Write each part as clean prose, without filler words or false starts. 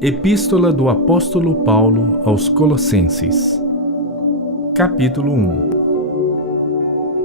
Epístola do Apóstolo Paulo aos Colossenses. Capítulo 1.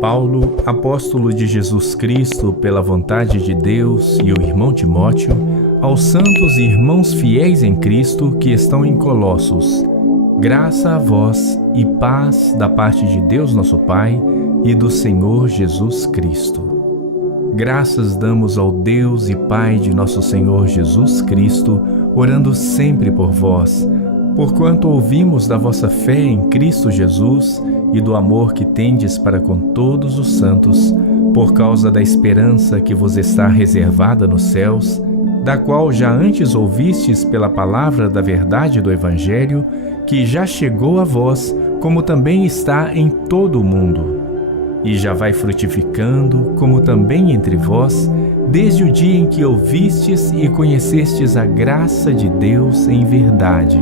Paulo, apóstolo de Jesus Cristo pela vontade de Deus, e o irmão Timóteo, aos santos e irmãos fiéis em Cristo que estão em Colossos, graça a vós e paz da parte de Deus nosso Pai e do Senhor Jesus Cristo. Graças damos ao Deus e Pai de nosso Senhor Jesus Cristo, orando sempre por vós, porquanto ouvimos da vossa fé em Cristo Jesus e do amor que tendes para com todos os santos, por causa da esperança que vos está reservada nos céus, da qual já antes ouvistes pela palavra da verdade do Evangelho, que já chegou a vós, como também está em todo o mundo. E já vai frutificando, como também entre vós, desde o dia em que ouvistes e conhecestes a graça de Deus em verdade.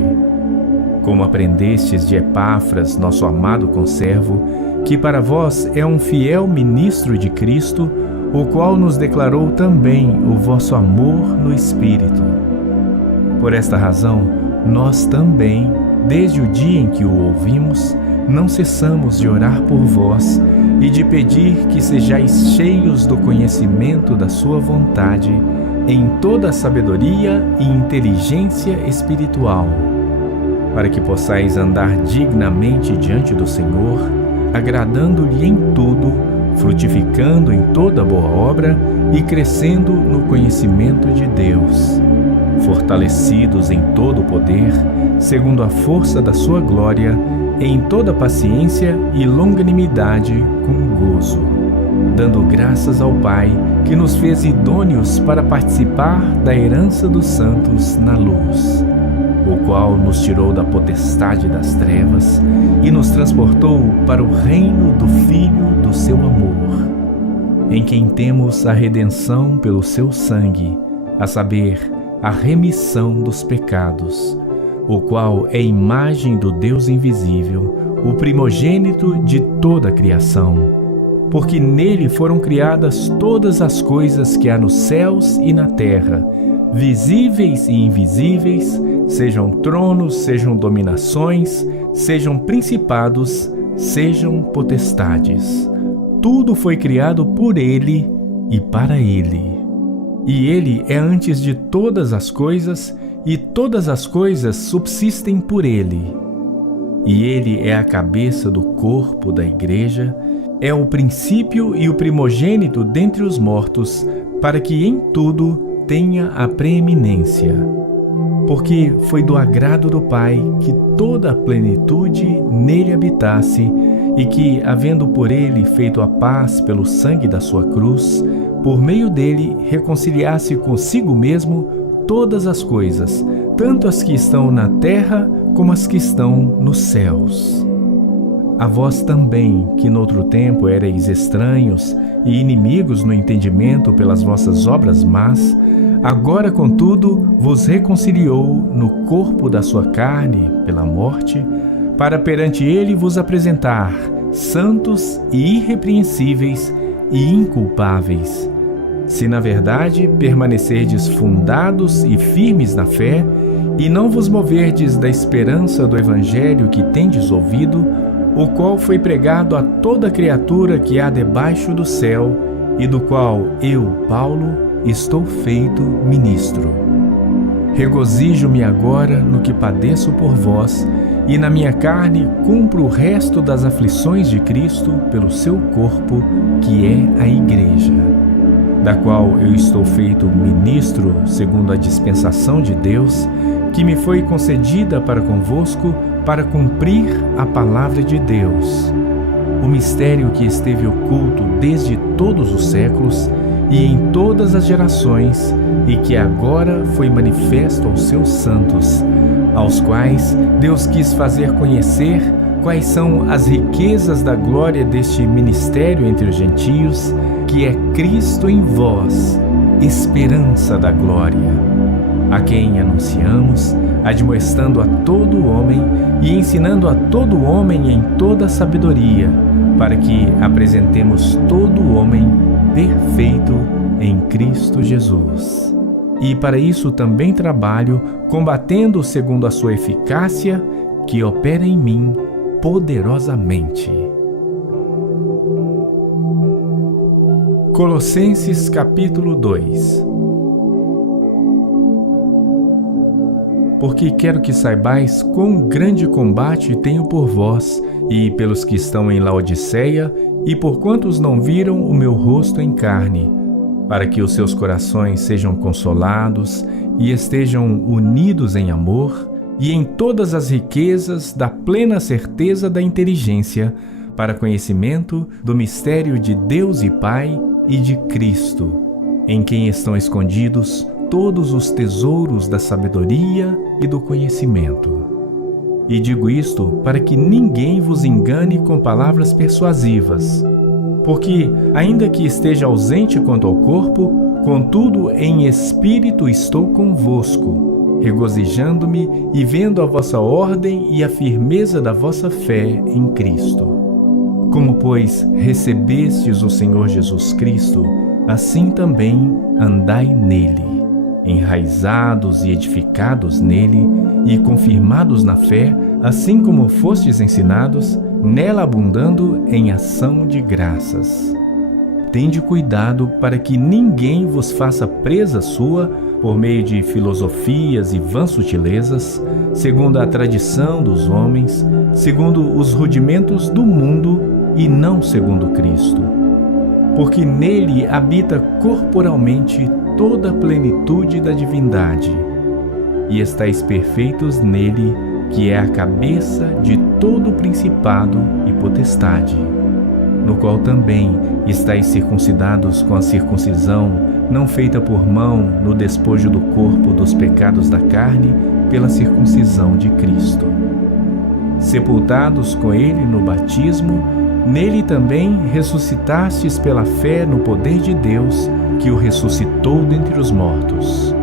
Como aprendestes de Epáfras, nosso amado conservo, que para vós é um fiel ministro de Cristo, o qual nos declarou também o vosso amor no Espírito. Por esta razão, nós também, desde o dia em que o ouvimos, não cessamos de orar por vós e de pedir que sejais cheios do conhecimento da sua vontade, em toda a sabedoria e inteligência espiritual, para que possais andar dignamente diante do Senhor, agradando-lhe em tudo, frutificando em toda boa obra e crescendo no conhecimento de Deus, fortalecidos em todo o poder, segundo a força da sua glória, em toda paciência e longanimidade com gozo, dando graças ao Pai que nos fez idôneos para participar da herança dos santos na luz, o qual nos tirou da potestade das trevas e nos transportou para o reino do Filho do seu amor, em quem temos a redenção pelo seu sangue, a saber, a remissão dos pecados, o qual é imagem do Deus invisível, o primogênito de toda a criação, porque nele foram criadas todas as coisas que há nos céus e na terra, visíveis e invisíveis, sejam tronos, sejam dominações, sejam principados, sejam potestades. Tudo foi criado por ele e para ele. E ele é antes de todas as coisas, e todas as coisas subsistem por ele. E ele é a cabeça do corpo da igreja, é o princípio e o primogênito dentre os mortos, para que em tudo tenha a preeminência. Porque foi do agrado do Pai que toda a plenitude nele habitasse, e que, havendo por ele feito a paz pelo sangue da sua cruz, por meio dele reconciliasse consigo mesmo todas as coisas, tanto as que estão na terra como as que estão nos céus. A vós também, que noutro tempo éreis estranhos e inimigos no entendimento pelas vossas obras más, agora, contudo, vos reconciliou no corpo da sua carne, pela morte, para perante ele vos apresentar santos e irrepreensíveis e inculpáveis, se na verdade permanecerdes fundados e firmes na fé, e não vos moverdes da esperança do Evangelho que tendes ouvido, o qual foi pregado a toda criatura que há debaixo do céu, e do qual eu, Paulo, estou feito ministro. Regozijo-me agora no que padeço por vós, e na minha carne cumpro o resto das aflições de Cristo pelo seu corpo, que é a Igreja, da qual eu estou feito ministro segundo a dispensação de Deus, que me foi concedida para convosco, para cumprir a palavra de Deus, o mistério que esteve oculto desde todos os séculos e em todas as gerações, e que agora foi manifesto aos seus santos, aos quais Deus quis fazer conhecer quais são as riquezas da glória deste ministério entre os gentios, que é Cristo em vós, esperança da glória, a quem anunciamos, admoestando a todo homem e ensinando a todo homem em toda sabedoria, para que apresentemos todo homem perfeito em Cristo Jesus. e para isso também trabalho, combatendo segundo a sua eficácia, que opera em mim poderosamente. Colossenses capítulo 2. Porque quero que saibais quão grande combate tenho por vós e pelos que estão em Laodiceia e por quantos não viram o meu rosto em carne, para que os seus corações sejam consolados e estejam unidos em amor e em todas as riquezas da plena certeza da inteligência, para conhecimento do mistério de Deus e Pai e de Cristo, em quem estão escondidos todos os tesouros da sabedoria e do conhecimento. E digo isto para que ninguém vos engane com palavras persuasivas, porque, ainda que esteja ausente quanto ao corpo, contudo em espírito estou convosco, regozijando-me e vendo a vossa ordem e a firmeza da vossa fé em Cristo. Como, pois, recebestes o Senhor Jesus Cristo, assim também andai nele, enraizados e edificados nele e confirmados na fé, assim como fostes ensinados, nela abundando em ação de graças. Tende cuidado para que ninguém vos faça presa sua por meio de filosofias e vãs sutilezas, segundo a tradição dos homens, segundo os rudimentos do mundo e não segundo Cristo. Porque nele habita corporalmente toda a plenitude da divindade, e estáis perfeitos nele, que é a cabeça de todo principado e potestade, no qual também estáis circuncidados com a circuncisão, não feita por mão, no despojo do corpo dos pecados da carne, pela circuncisão de Cristo. Sepultados com ele no batismo, nele também ressuscitastes pela fé no poder de Deus, que o ressuscitou dentre os mortos.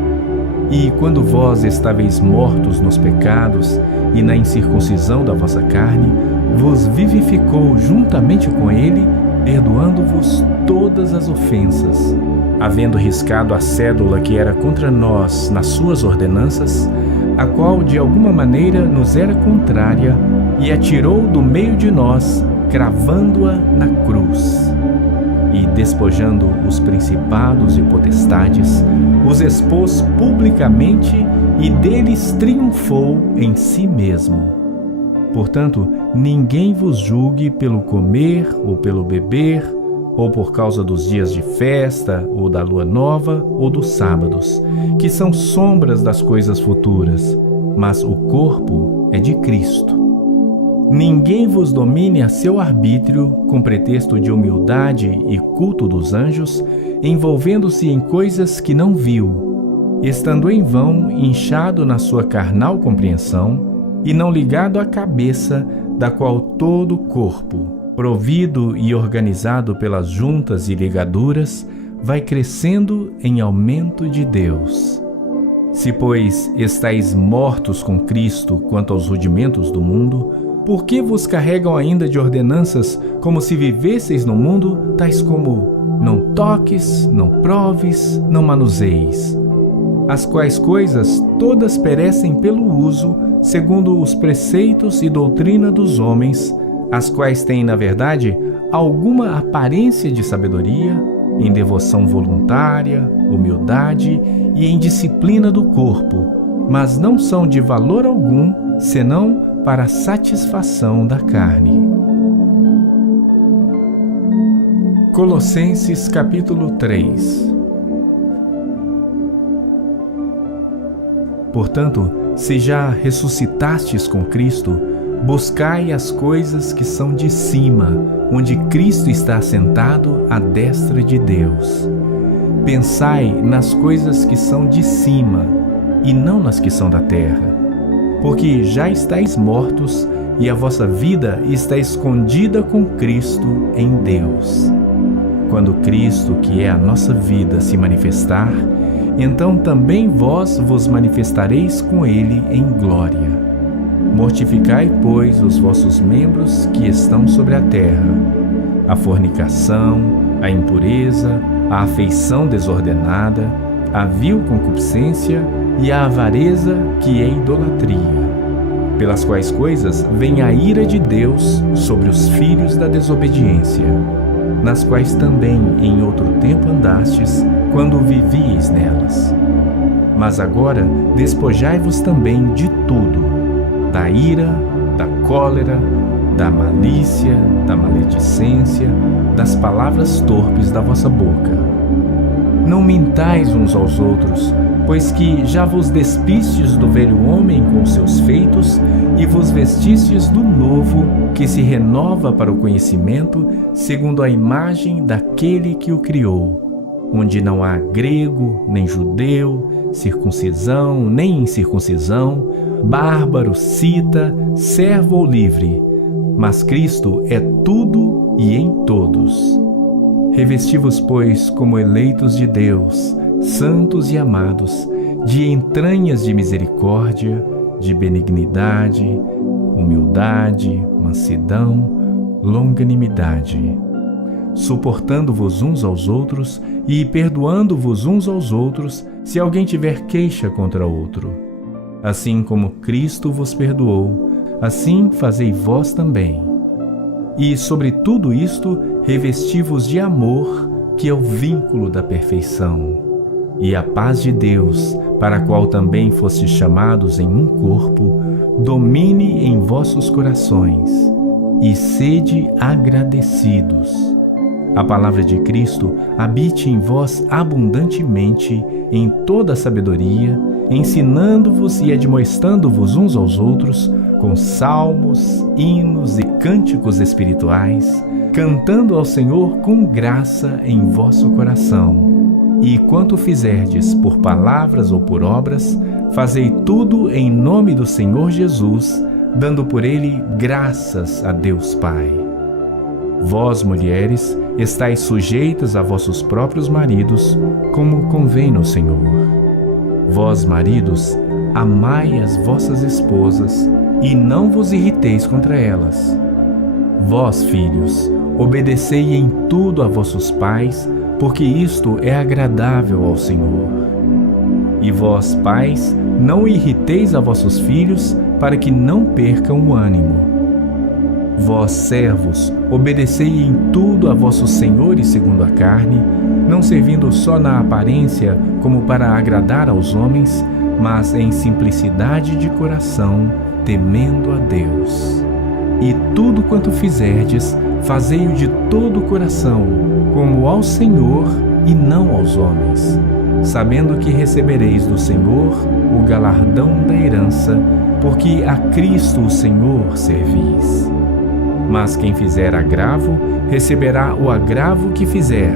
E quando vós estáveis mortos nos pecados e na incircuncisão da vossa carne, vos vivificou juntamente com ele, perdoando-vos todas as ofensas, havendo riscado a cédula que era contra nós nas suas ordenanças, a qual de alguma maneira nos era contrária, e a tirou do meio de nós, cravando-a na cruz. E despojando os principados e potestades, os expôs publicamente e deles triunfou em si mesmo. Portanto, ninguém vos julgue pelo comer ou pelo beber, ou por causa dos dias de festa, ou da lua nova, ou dos sábados, que são sombras das coisas futuras, mas o corpo é de Cristo. Ninguém vos domine a seu arbítrio, com pretexto de humildade e culto dos anjos, envolvendo-se em coisas que não viu, estando em vão inchado na sua carnal compreensão, e não ligado à cabeça, da qual todo o corpo, provido e organizado pelas juntas e ligaduras, vai crescendo em aumento de Deus. Se, pois, estáis mortos com Cristo quanto aos rudimentos do mundo, por que vos carregam ainda de ordenanças como se vivesseis no mundo, tais como não toques, não proves, não manuseis? As quais coisas todas perecem pelo uso, segundo os preceitos e doutrina dos homens, as quais têm, na verdade, alguma aparência de sabedoria, em devoção voluntária, humildade e em disciplina do corpo, mas não são de valor algum, senão para a satisfação da carne. Colossenses capítulo 3. Portanto, se já ressuscitastes com Cristo, buscai as coisas que são de cima, onde Cristo está assentado à destra de Deus. Pensai nas coisas que são de cima, e não nas que são da terra, porque já estáis mortos, e a vossa vida está escondida com Cristo em Deus. Quando Cristo, que é a nossa vida, se manifestar, então também vós vos manifestareis com ele em glória. Mortificai, pois, os vossos membros que estão sobre a terra: a fornicação, a impureza, a afeição desordenada, a vil concupiscência e a avareza, que é idolatria, pelas quais coisas vem a ira de Deus sobre os filhos da desobediência, nas quais também em outro tempo andastes, quando vivíeis nelas. Mas agora despojai-vos também de tudo, da ira, da cólera, da malícia, da maledicência, das palavras torpes da vossa boca. Não mintais uns aos outros, pois que já vos despistes do velho homem com seus feitos e vos vestistes do novo, que se renova para o conhecimento, segundo a imagem daquele que o criou, onde não há grego, nem judeu, circuncisão, nem incircuncisão, bárbaro, cita, servo ou livre, mas Cristo é tudo e em todos. Revesti-vos, pois, como eleitos de Deus, santos e amados, de entranhas de misericórdia, de benignidade, humildade, mansidão, longanimidade, suportando-vos uns aos outros e perdoando-vos uns aos outros, se alguém tiver queixa contra outro. Assim como Cristo vos perdoou, assim fazei vós também. E sobre tudo isto, revesti-vos de amor, que é o vínculo da perfeição. E a paz de Deus, para a qual também fostes chamados em um corpo, domine em vossos corações, e sede agradecidos. A palavra de Cristo habite em vós abundantemente, em toda a sabedoria, ensinando-vos e admoestando-vos uns aos outros, com salmos, hinos e cânticos espirituais, cantando ao Senhor com graça em vosso coração. E quanto fizerdes por palavras ou por obras, fazei tudo em nome do Senhor Jesus, dando por ele graças a Deus Pai. Vós, mulheres, estáis sujeitas a vossos próprios maridos, como convém no Senhor. Vós, maridos, amai as vossas esposas, e não vos irriteis contra elas. Vós, filhos, obedecei em tudo a vossos pais, porque isto é agradável ao Senhor. E vós, pais, não irriteis a vossos filhos, para que não percam o ânimo. Vós, servos, obedecei em tudo a vossos senhores segundo a carne, não servindo só na aparência como para agradar aos homens, mas em simplicidade de coração, temendo a Deus. E tudo quanto fizerdes, fazei-o de todo o coração, como ao Senhor e não aos homens, sabendo que recebereis do Senhor o galardão da herança, porque a Cristo o Senhor servis. Mas quem fizer agravo, receberá o agravo que fizer,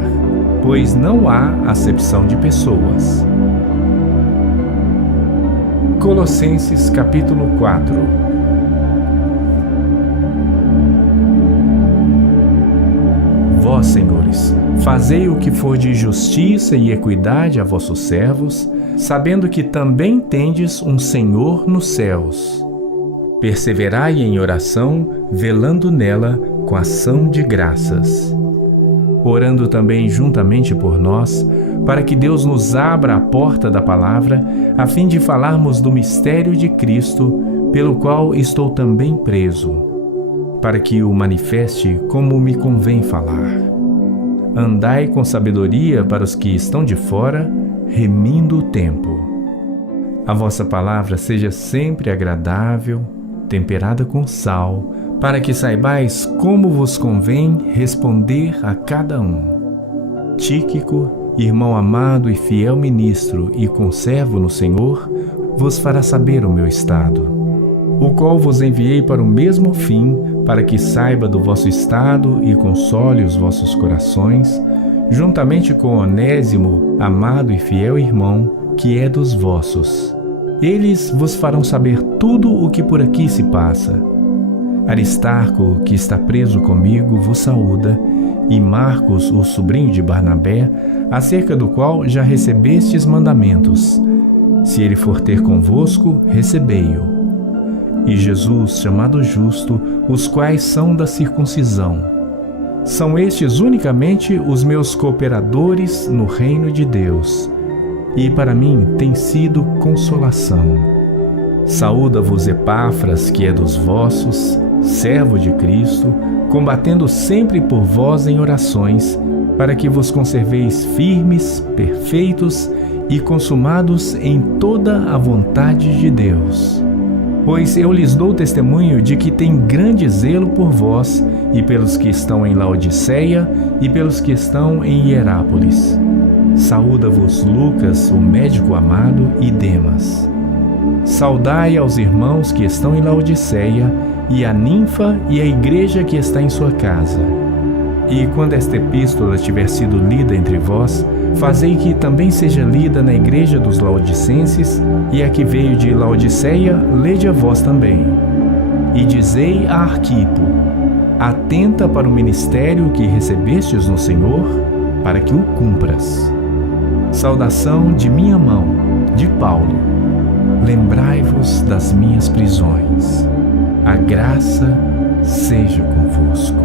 pois não há acepção de pessoas. Colossenses capítulo 4. Vós, senhores, fazei o que for de justiça e equidade a vossos servos, sabendo que também tendes um Senhor nos céus. Perseverai em oração, velando nela com ação de graças. Orando também juntamente por nós, para que Deus nos abra a porta da palavra, a fim de falarmos do mistério de Cristo, pelo qual estou também preso, para que o manifeste como me convém falar. Andai com sabedoria para os que estão de fora, remindo o tempo. A vossa palavra seja sempre agradável, temperada com sal, para que saibais como vos convém responder a cada um. Tíquico, irmão amado e fiel ministro e conservo no Senhor, vos fará saber o meu estado, o qual vos enviei para o mesmo fim, para que saiba do vosso estado e console os vossos corações, juntamente com Onésimo, amado e fiel irmão, que é dos vossos. Eles vos farão saber tudo o que por aqui se passa. Aristarco, que está preso comigo, vos saúda, e Marcos, o sobrinho de Barnabé, acerca do qual já recebestes mandamentos. Se ele for ter convosco, recebei-o. E Jesus, chamado Justo, os quais são da circuncisão. São estes unicamente os meus cooperadores no reino de Deus. e para mim tem sido consolação. Saúda-vos Epáfras, que é dos vossos, servo de Cristo, combatendo sempre por vós em orações, para que vos conserveis firmes, perfeitos e consumados em toda a vontade de Deus. Pois eu lhes dou testemunho de que tem grande zelo por vós, e pelos que estão em Laodiceia, e pelos que estão em Hierápolis. Saúda-vos Lucas, o médico amado, e Demas. Saudai aos irmãos que estão em Laodiceia, e a Ninfa e a igreja que está em sua casa. E quando esta epístola tiver sido lida entre vós, fazei que também seja lida na igreja dos Laodicenses, e a que veio de Laodiceia, lede a vós também. E dizei a Arquipo: atenta para o ministério que recebestes no Senhor, para que o cumpras. Saudação de minha mão, de Paulo. Lembrai-vos das minhas prisões. A graça seja convosco.